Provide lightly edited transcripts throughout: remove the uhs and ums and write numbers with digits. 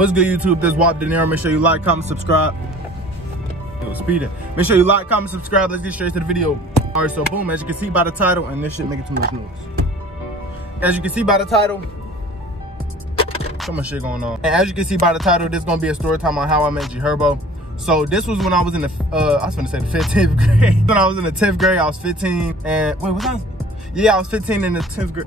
What's good, YouTube? This Wap De Niro. Make sure you like, comment, subscribe. Yo, speeding. Make sure you like, comment, subscribe. Let's get straight to the video. All right, so boom, as you can see by the title, and this shit making too much noise. As you can see by the title, so much shit going on. And as you can see by the title, this is gonna be a story time on how I met Herbo. So this was when I was in the, I was gonna say the 15th grade. When I was in the 10th grade, I was 15, and wait, what's that? Yeah, I was 15 in the 10th grade.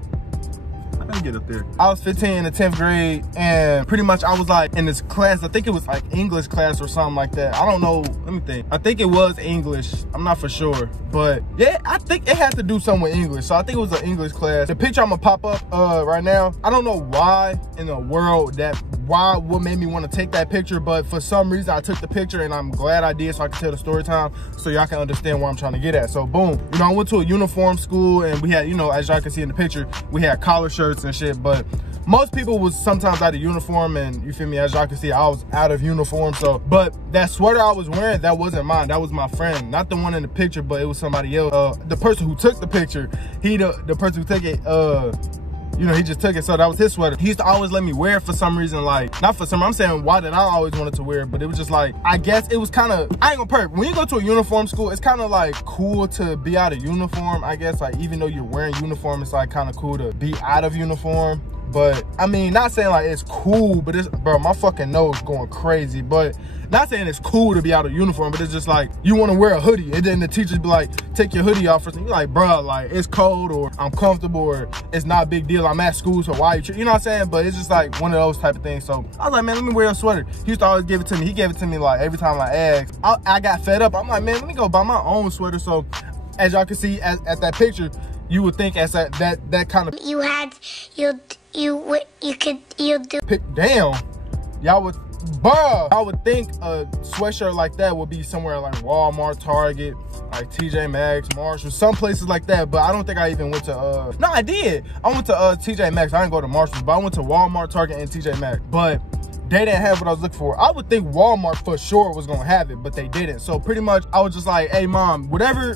I didn't get up there. I was 15 in the 10th grade, and pretty much I was like in this class. I think it was like English class or something like that. I don't know. Let me think. I think it was English. I'm not for sure, but yeah, I think it had to do something with English. So I think it was an English class. The picture I'm gonna pop up right now. I don't know why in the world what made me want to take that picture, but for some reason I took the picture, and I'm glad I did, so I can tell the story time so y'all can understand where I'm trying to get at. So boom, you know, I went to a uniform school, and we had, you know, as y'all can see in the picture, we had collar shirts and shit, but most people was sometimes out of uniform, and you feel me, as y'all can see, I was out of uniform. So, but that sweater I was wearing, that wasn't mine, that was my friend, not the one in the picture, but it was somebody else. The person who took the picture, the person who took it, you know, he just took it, so that was his sweater. He used to always let me wear it for some reason, like, not for some, I'm saying why did I always wanted to wear it, but it was just like, I guess it was kind of, I ain't gonna perp, when you go to a uniform school, it's kind of like cool to be out of uniform, I guess, like, even though you're wearing uniform, it's like kind of cool to be out of uniform. But I mean, not saying like it's cool, but it's, bro, my fucking nose going crazy, but not saying it's cool to be out of uniform, but it's just like, you want to wear a hoodie, and then the teachers be like, take your hoodie off, or something. You're like, bro, like, it's cold, or I'm comfortable, or it's not a big deal, I'm at school, so why you know what I'm saying? But it's just like one of those type of things. So I was like, man, let me wear a sweater. He used to always give it to me. He gave it to me like every time I asked. I got fed up. I'm like, man, let me go buy my own sweater. So as y'all can see at that picture, you would think as that kind of, you do pick down, y'all would, bruh, I would think a sweatshirt like that would be somewhere like Walmart, Target, like TJ Maxx, Marshall, some places like that. But I don't think I even went to no, I did, I went to TJ Maxx. I didn't go to Marshall's, but I went to Walmart, Target, and TJ Maxx, but they didn't have what I was looking for. I would think Walmart for sure was gonna have it, but they didn't. So pretty much I was just like, hey mom, whatever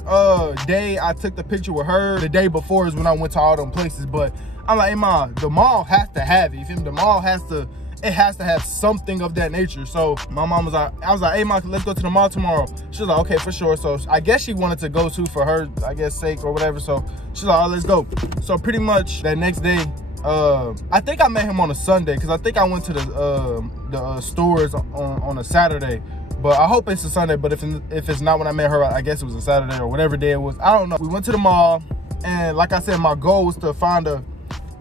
day I took the picture with her, the day before is when I went to all them places. But I'm like, hey mom, the mall has to have it. You feel me? The mall has to, it has to have something of that nature. So my mom was like, I was like, hey mom, let's go to the mall tomorrow. She was like, okay, for sure. So I guess she wanted to go to for her, I guess, sake or whatever. So she's like, oh, let's go. So pretty much that next day, I think I met him on a Sunday, because I think I went to the stores on a Saturday, but I hope it's a Sunday. But if it's not when I met her, I guess it was a Saturday or whatever day it was. I don't know. We went to the mall, and like I said, my goal was to find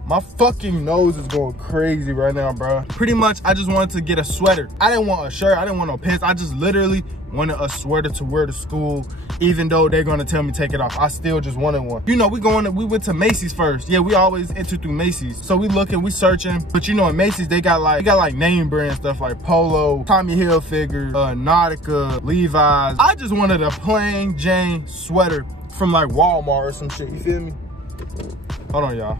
my fucking nose is going crazy right now, bro. Pretty much, I just wanted to get a sweater. I didn't want a shirt. I didn't want no pants. I just literally wanted a sweater to wear to school, even though they're gonna tell me take it off. I still just wanted one. You know, we went to Macy's first. Yeah, we always enter through Macy's. So we looking, we searching. But you know, in Macy's, they got like name brand stuff like Polo, Tommy Hilfiger, Nautica, Levi's. I just wanted a plain Jane sweater from like Walmart or some shit. You feel me? Hold on, y'all.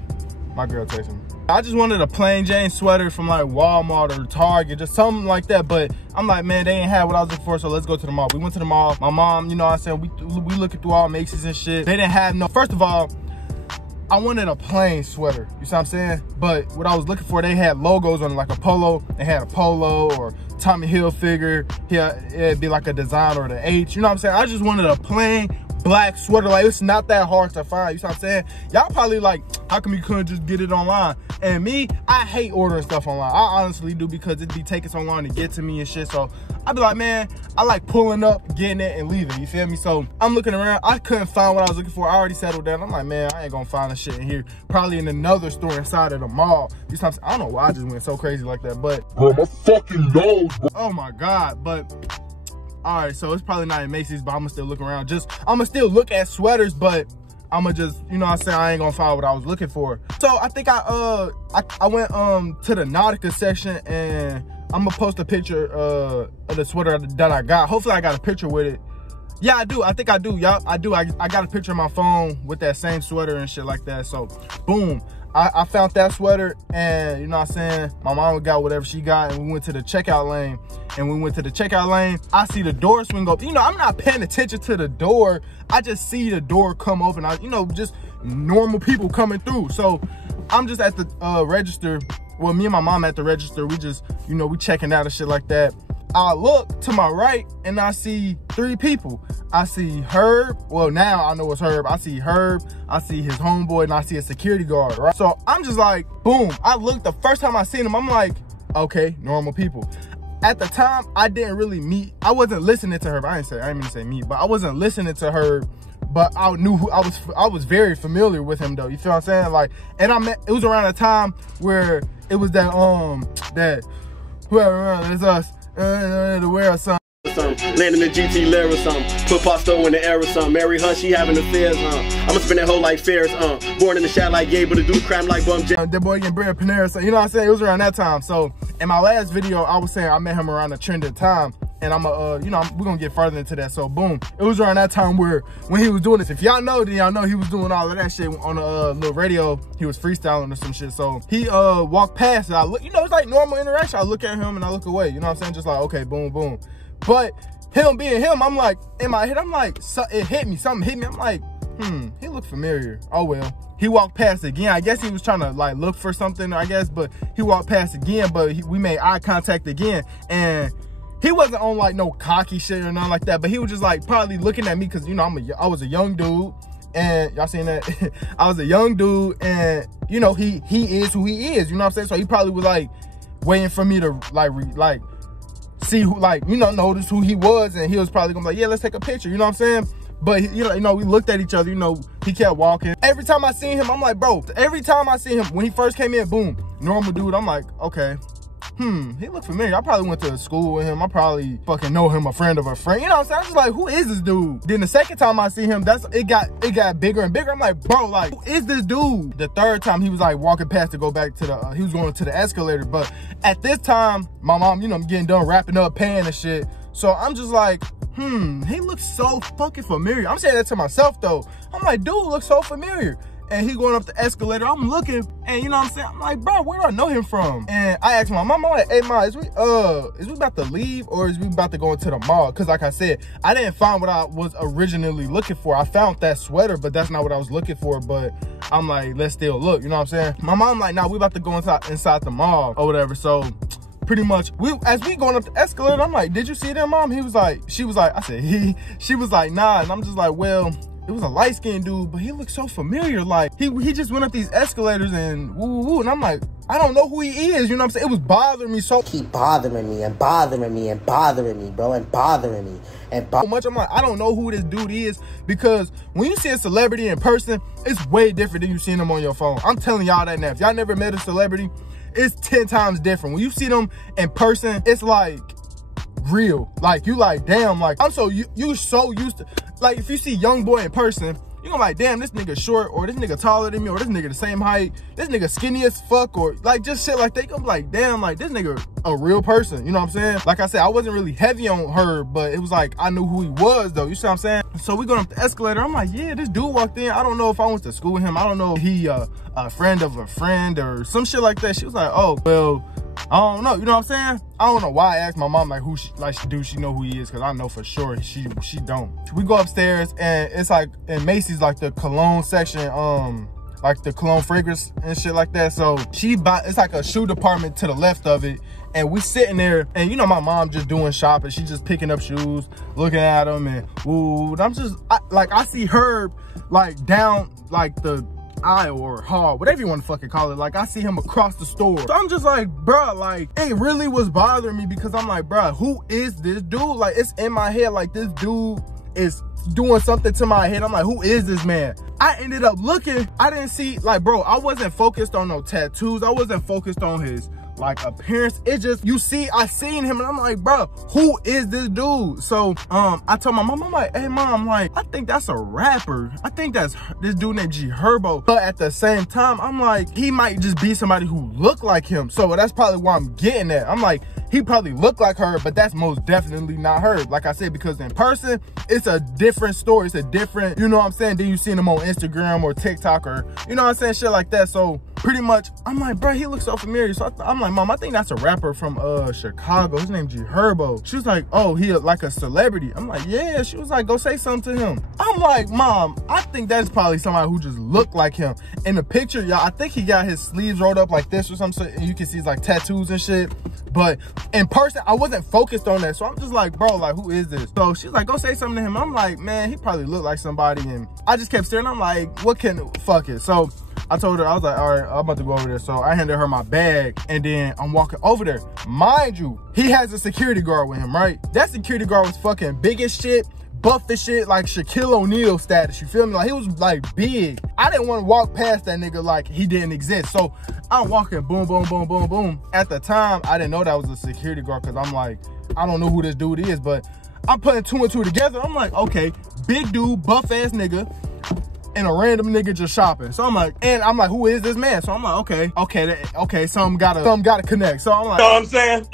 My girl texting me. I just wanted a plain Jane sweater from like Walmart or Target, just something like that. But I'm like, man, they ain't had what I was looking for, so let's go to the mall. We went to the mall. My mom, you know what I'm saying, we looking through all Macy's and shit. They didn't have no, first of all, I wanted a plain sweater, you see what I'm saying? But what I was looking for, they had logos on it, like a Polo. They had a Polo or Tommy Hilfiger. Yeah, it'd be like a design or the H, you know what I'm saying? I just wanted a plain black sweater. Like, it's not that hard to find, you see what I'm saying? Y'all probably like, how come you couldn't just get it online? And me, I hate ordering stuff online. I honestly do, because it be taking so long to get to me and shit. So I'd be like, man, I like pulling up, getting it, and leaving, you feel me? So I'm looking around, I couldn't find what I was looking for. I already settled down. I'm like, man, I ain't gonna find the shit in here. Probably in another store inside of the mall. You see what I'm saying? I don't know why I just went so crazy like that, but bro, my fucking nose, bro. Oh my God. But all right, so it's probably not in Macy's, but I'ma still look around. I'ma still look at sweaters, but I'ma just, you know what I'm saying, I ain't gonna find what I was looking for. So I think I went to the Nautica section, and I'm gonna post a picture of the sweater that I got. Hopefully I got a picture with it. Yeah, I do. I think I do. Y'all, I do. I got a picture on my phone with that same sweater and shit like that. So boom, I found that sweater, and you know what I'm saying, my mom got whatever she got, and we went to the checkout lane. And we went to the checkout lane. I see the door swing open. You know, I'm not paying attention to the door. I just see the door come open. You know, just normal people coming through. So I'm just at the register, well, me and my mom at the register, we just, you know, we checking out and shit like that. I look to my right and I see 3 people. I see Herb. Well, now I know it's Herb. I see Herb, I see his homeboy, and I see a security guard, right? So I'm just like, boom. I looked the first time I seen him, I'm like, okay, normal people. At the time, I didn't really meet. I wasn't listening to Herb. I didn't mean to say meet, but I wasn't listening to Herb. But I knew who I was very familiar with him though. You feel what I'm saying? Like, and it was around a time where it was that whoever it's us to wear or something. Landing the GT Lair or something. Put Pasto in the air or something. Mary Hunt, she having affairs, I'ma spend that whole life fairs, Born in the shot like Gabe, but to do crime like Bum J. That boy getting bread Panera, so you know what I'm saying? It was around that time. So in my last video, I was saying I met him around the trending time. And you know, we're gonna get further into that. So boom, it was around that time when he was doing this. If y'all know, then y'all know he was doing all of that shit on a little radio. He was freestyling or some shit. So he walked past and I look, you know, it's like normal interaction. I look at him and I look away. You know what I'm saying? Just like, okay, boom, boom. But him being him, I'm like, in my head, I'm like, it hit me. Something hit me. I'm like, he looked familiar. Oh well. He walked past again. I guess he was trying to like look for something, I guess, but he walked past again, but we made eye contact again. And he wasn't on like no cocky shit or nothing like that, but he was just like probably looking at me because, you know, I was a young dude, and y'all seen that? I was a young dude, and you know, he is who he is, you know what I'm saying? So he probably was like waiting for me to like see who, like, you know, notice who he was, and he was probably gonna be like, yeah, let's take a picture, you know what I'm saying? But you know, we looked at each other, you know, he kept walking. Every time I seen him, I'm like, bro, every time I see him, when he first came in, boom, normal dude, I'm like, okay. He looked familiar. I probably went to school with him. I probably fucking know him, a friend of a friend. You know what I'm saying? I'm just like, who is this dude? Then the second time I see him, it got bigger and bigger. I'm like, bro, like, who is this dude? The third time he was like walking past to go back to he was going to the escalator. But at this time, my mom, you know, I'm getting done wrapping up, paying and shit. So I'm just like, he looks so fucking familiar. I'm saying that to myself though. I'm like, dude looks so familiar. And he going up the escalator, I'm looking, and you know what I'm saying? I'm like, bro, where do I know him from? And I asked my mom, I'm like, hey, Ma, is we about to leave or is we about to go into the mall? Because like I said, I didn't find what I was originally looking for. I found that sweater, but that's not what I was looking for. But I'm like, let's still look, you know what I'm saying? My mom like, nah, we about to go inside the mall or whatever. So pretty much, as we going up the escalator, I'm like, did you see that, Mom? She was like, I said, she was like, nah. And I'm just like, well, it was a light-skinned dude, but he looked so familiar. Like, he just went up these escalators and woo. And I'm like, I don't know who he is. You know what I'm saying? It was bothering me so. Keep bothering me and bothering me and bothering me, bro, and bothering me. And so much, I'm like, I don't know who this dude is, because when you see a celebrity in person, it's way different than you seeing them on your phone. I'm telling y'all that now. If y'all never met a celebrity, it's 10 times different. When you see them in person, it's like real. Like, you like, damn, like, you so used to, like, if you see young boy in person, you're gonna be like, damn, this nigga short, or this nigga taller than me, or this nigga the same height, this nigga skinny as fuck, or like just shit like that. You gonna be like, damn, like this nigga a real person, you know what I'm saying? Like I said, I wasn't really heavy on her, but it was like, I knew who he was though, you see what I'm saying? So we going up the escalator, I'm like, yeah, this dude walked in. I don't know if I went to school with him. I don't know if he a friend of a friend or some shit like that. She was like, oh, well, I don't know, you know what I'm saying? I don't know why I asked my mom, like, who she know who he is, because I know for sure she don't. We go upstairs, and it's like, in Macy's, like, the cologne section, like, the cologne fragrance and shit like that. So, it's like a shoe department to the left of it, and we sitting there, and you know my mom just doing shopping. She just picking up shoes, looking at them, and ooh, and I'm just, I see Herb, like, down, like, the aisle or hall, whatever you want to fucking call it. Like, I see him across the store. So I'm just like, bruh, like, it really was bothering me, because I'm like, bruh, who is this dude? Like, it's in my head, like, this dude is doing something to my head. I'm like, who is this man? I ended up looking, I didn't see, like, bro, I wasn't focused on no tattoos. I wasn't focused on his, like, appearance. It just, you see, I seen him, and I'm like, bro, who is this dude? So I told my mom, I'm like, hey mom, like, I think that's a rapper. I think that's this dude named Herbo. But at the same time, I'm like, he might just be somebody who look like him. So that's probably why I'm getting at. I'm like, he probably looked like her, but that's most definitely not her. Like I said, because in person, it's a different story. It's a different, you know what I'm saying? Then you seen him on Instagram or TikTok or, you know what I'm saying? Shit like that. So pretty much, I'm like, bro, he looks so familiar. So I'm like, Mom, I think that's a rapper from Chicago. His name's Herbo. She was like, oh, he like a celebrity. I'm like, yeah. She was like, go say something to him. I'm like, Mom, I think that's probably somebody who just looked like him. In the picture, y'all, I think he got his sleeves rolled up like this or something, and you can see like tattoos and shit. But in person, I wasn't focused on that. So I'm just like, bro, like, who is this? So she's like, go say something to him. I'm like, man, he probably looked like somebody. And I just kept staring. I'm like, what can, fuck it. So I told her, I was like, all right, I'm about to go over there. So I handed her my bag, and then I'm walking over there. Mind you, he has a security guard with him, right? That security guard was fucking big as shit, buff as shit, like Shaquille O'Neal status, you feel me? Like, he was like big. I didn't want to walk past that nigga like he didn't exist. So I'm walking, boom, boom, boom, boom, boom. At the time, I didn't know that was a security guard, because I'm like, I don't know who this dude is, but I'm putting 2 and 2 together. I'm like, okay, big dude, buff ass nigga, and a random nigga just shopping. So I'm like, who is this man? So I'm like, okay, something gotta connect. So I'm like, know what I'm saying?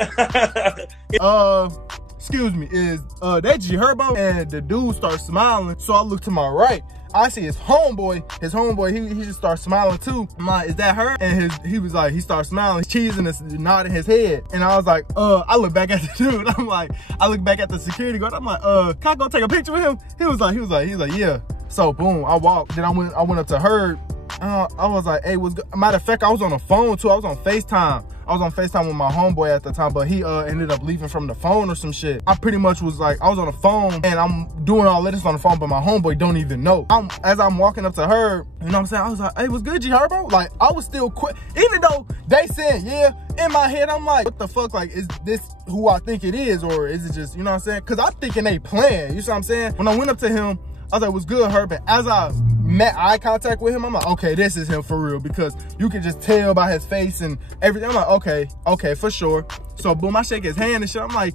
Excuse me, is that G Herbo? And the dude starts smiling. So I look to my right. I see his homeboy, he just starts smiling too. I'm like, is that her? And he was like, he starts smiling, cheesing and nodding his head. And I was like, I look back at the dude. I'm like, I look back at the security guard. I'm like, can I go take a picture with him? He was like, yeah. So boom, I walked. Then I went up to her. I was like, hey, what's good? Matter of fact, I was on the phone too. I was on FaceTime. I was on FaceTime with my homeboy at the time, but he ended up leaving from the phone or some shit. I pretty much was like, I was on the phone and I'm doing all this on the phone, but my homeboy don't even know. As I'm walking up to her, you know what I'm saying? I was like, hey, what's good, G Herbo? Like, I was still quick. Even though they said, yeah, in my head, I'm like, what the fuck? Like, is this who I think it is? Or is it just, you know what I'm saying? Because I'm thinking they playing, you see what I'm saying? When I went up to him, I was like, what's good, Herb? And as I met eye contact with him, I'm like, okay, this is him for real, because you can just tell by his face and everything. I'm like, okay, for sure. So boom, I shake his hand and shit. I'm like,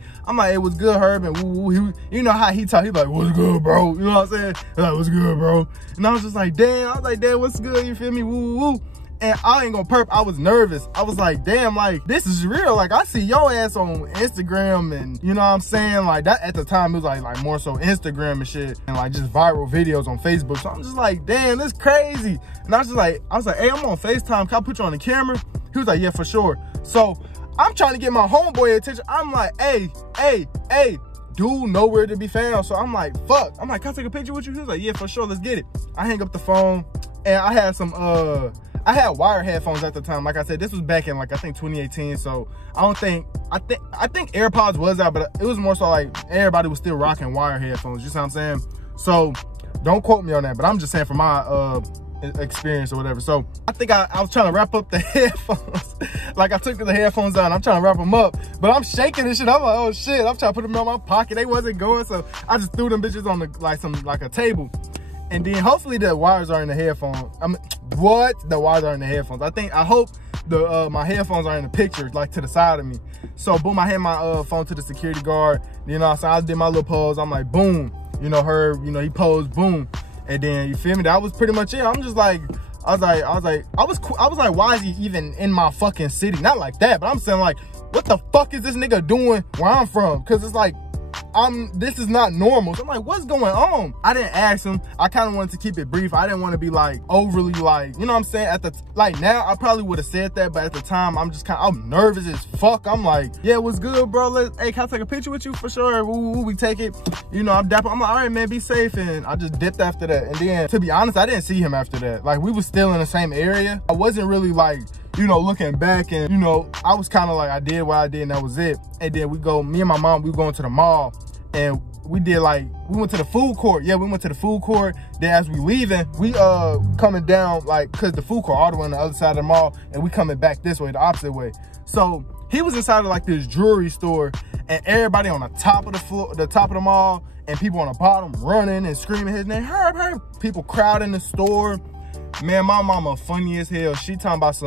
hey, what's good, Herb? And woo, you know how he talk, he's like, what's good, bro? You know what I'm saying? He's like, what's good, bro? And I was just like, damn, what's good? You feel me? Woo. And I ain't gonna perp, I was nervous. I was like, damn, like, this is real. Like, I see your ass on Instagram, and you know what I'm saying? Like, that at the time, it was like more so Instagram and shit, and like just viral videos on Facebook. So I'm just like, damn, this crazy. And I was like, hey, I'm on FaceTime. Can I put you on the camera? He was like, yeah, for sure. So I'm trying to get my homeboy attention. I'm like, hey, dude, nowhere to be found. So I'm like, fuck. I'm like, can I take a picture with you? He was like, yeah, for sure, let's get it. I hang up the phone, and I had some, I had wire headphones at the time. Like I said, this was back in like, I think 2018. So I think AirPods was out, but it was more so like everybody was still rocking wire headphones. You see what I'm saying? So don't quote me on that, but I'm just saying from my experience or whatever. So I think I was trying to wrap up the headphones. Like, I took the headphones out and I'm trying to wrap them up, but I'm shaking this shit. I'm like, oh shit. I'm trying to put them in my pocket. They wasn't going. So I just threw them bitches on the, like a table. And then hopefully the wires are in the headphones. The wires are in the headphones. I hope my headphones are in the picture, like to the side of me. So boom, I hand my phone to the security guard. You know, so I did my little pose. I'm like, boom. You know, he posed, boom. And then, you feel me? That was pretty much it. I'm just like, I was like, why is he even in my fucking city? Not like that, but I'm saying like, what the fuck is this nigga doing where I'm from? Cause it's like, this is not normal. So I'm like, what's going on? I didn't ask him. I kind of wanted to keep it brief. I didn't want to be like overly like, you know what I'm saying? Like now, I probably would have said that, but at the time, I'm nervous as fuck. I'm like, yeah, what's good, bro? Hey, can I take a picture with you for sure? We take it. You know, I'm dapper. I'm like, all right, man, be safe. And I just dipped after that. And then, to be honest, I didn't see him after that. Like, we was still in the same area. I wasn't really like, you know, looking back, and you know, I was kind of like, I did what I did and that was it. And then me and my mom, we going to the mall, and we went to the food court. Yeah, we went to the food court. Then as we leaving, we coming down, like, cause the food court all the way on the other side of the mall, and we coming back this way, the opposite way. So he was inside of like this jewelry store, and everybody on the top of the floor, the top of the mall, and people on the bottom running and screaming his name, Herb. People crowding the store. Man, my mama funny as hell. She talking about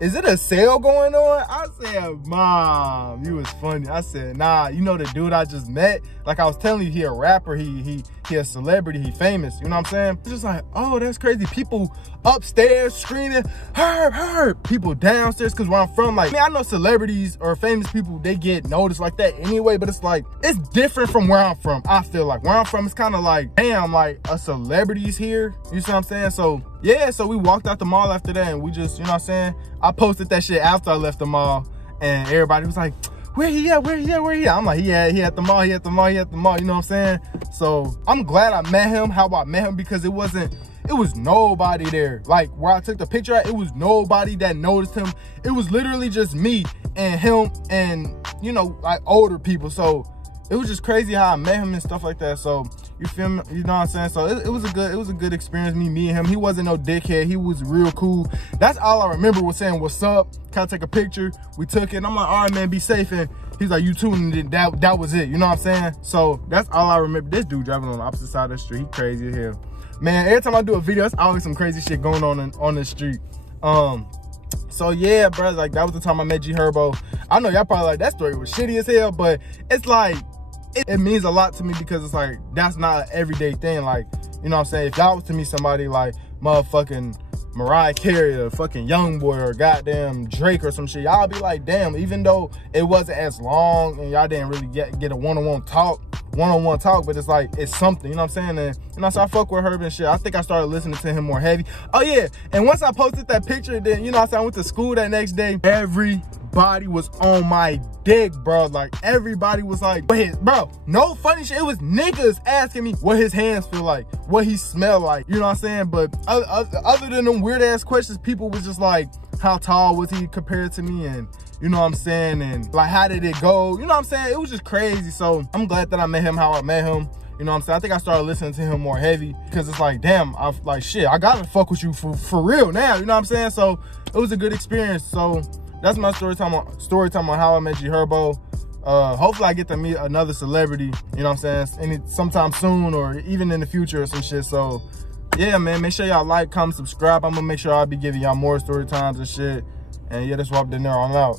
is it a sale going on? I said, Mom, you was funny. I said, nah, you know the dude I just met? Like I was telling you, he a rapper, he a celebrity, he famous, you know what I'm saying? It's just like, oh, that's crazy. People upstairs screaming, Herb. People downstairs, cause where I'm from, like, man, I know celebrities or famous people, they get noticed like that anyway, but it's like, it's different from where I'm from. I feel like where I'm from, it's kind of like, damn, like a celebrity's here, you see what I'm saying? So yeah, so we walked out the mall after that, and we just, you know what I'm saying? I posted that shit after I left the mall, and everybody was like, where he at? Where he at? Where he at? I'm like, he at the mall, he at the mall, he at the mall, you know what I'm saying? So I'm glad I met him, how I met him, because it was nobody there. Like, where I took the picture at, it was nobody that noticed him. It was literally just me and him and, you know, like older people. So it was just crazy how I met him and stuff like that. So you feel me? You know what I'm saying? So it was a good experience, me meeting him. He wasn't no dickhead. He was real cool. That's all I remember, was saying what's up, kind of take a picture. We took it, and I'm like, all right, man, be safe. And he's like, you too, and that was it. You know what I'm saying? So that's all I remember. This dude driving on the opposite side of the street, he crazy as hell. Man, every time I do a video, it's always some crazy shit going on the street. So yeah, bro, like that was the time I met G Herbo. I know y'all probably like, that story was shitty as hell, but it's like, it means a lot to me, because it's like, that's not an everyday thing. Like, you know what I'm saying? If y'all was to meet somebody like motherfucking Mariah Carey or fucking Youngboy or goddamn Drake or some shit, y'all be like, damn, even though it wasn't as long and y'all didn't really get a one-on-one talk, but it's like, it's something, you know what I'm saying? And you know, so I fuck with Herb and shit. I think I started listening to him more heavy. Oh yeah, and once I posted that picture, then, you know what I'm saying, I went to school that next day. Everybody was on my dick, bro. Like, everybody was like, bro, no funny shit. It was niggas asking me what his hands feel like, what he smell like, you know what I'm saying? But other than them weird ass questions, people was just like, how tall was he compared to me, and you know what I'm saying, and like, how did it go, you know what I'm saying? It was just crazy. So I'm glad that I met him how I met him, you know what I'm saying? I think I started listening to him more heavy, because it's like, damn, I'm like, shit, I gotta fuck with you for real now, you know what I'm saying? So it was a good experience. So that's my story time on how I met G Herbo. Hopefully I get to meet another celebrity, you know what I'm saying, sometime soon, or even in the future or some shit. So yeah, man, make sure y'all like, comment, subscribe. I'm gonna make sure I'll be giving y'all more story times and shit. And yeah, that's what I'm doing there on out.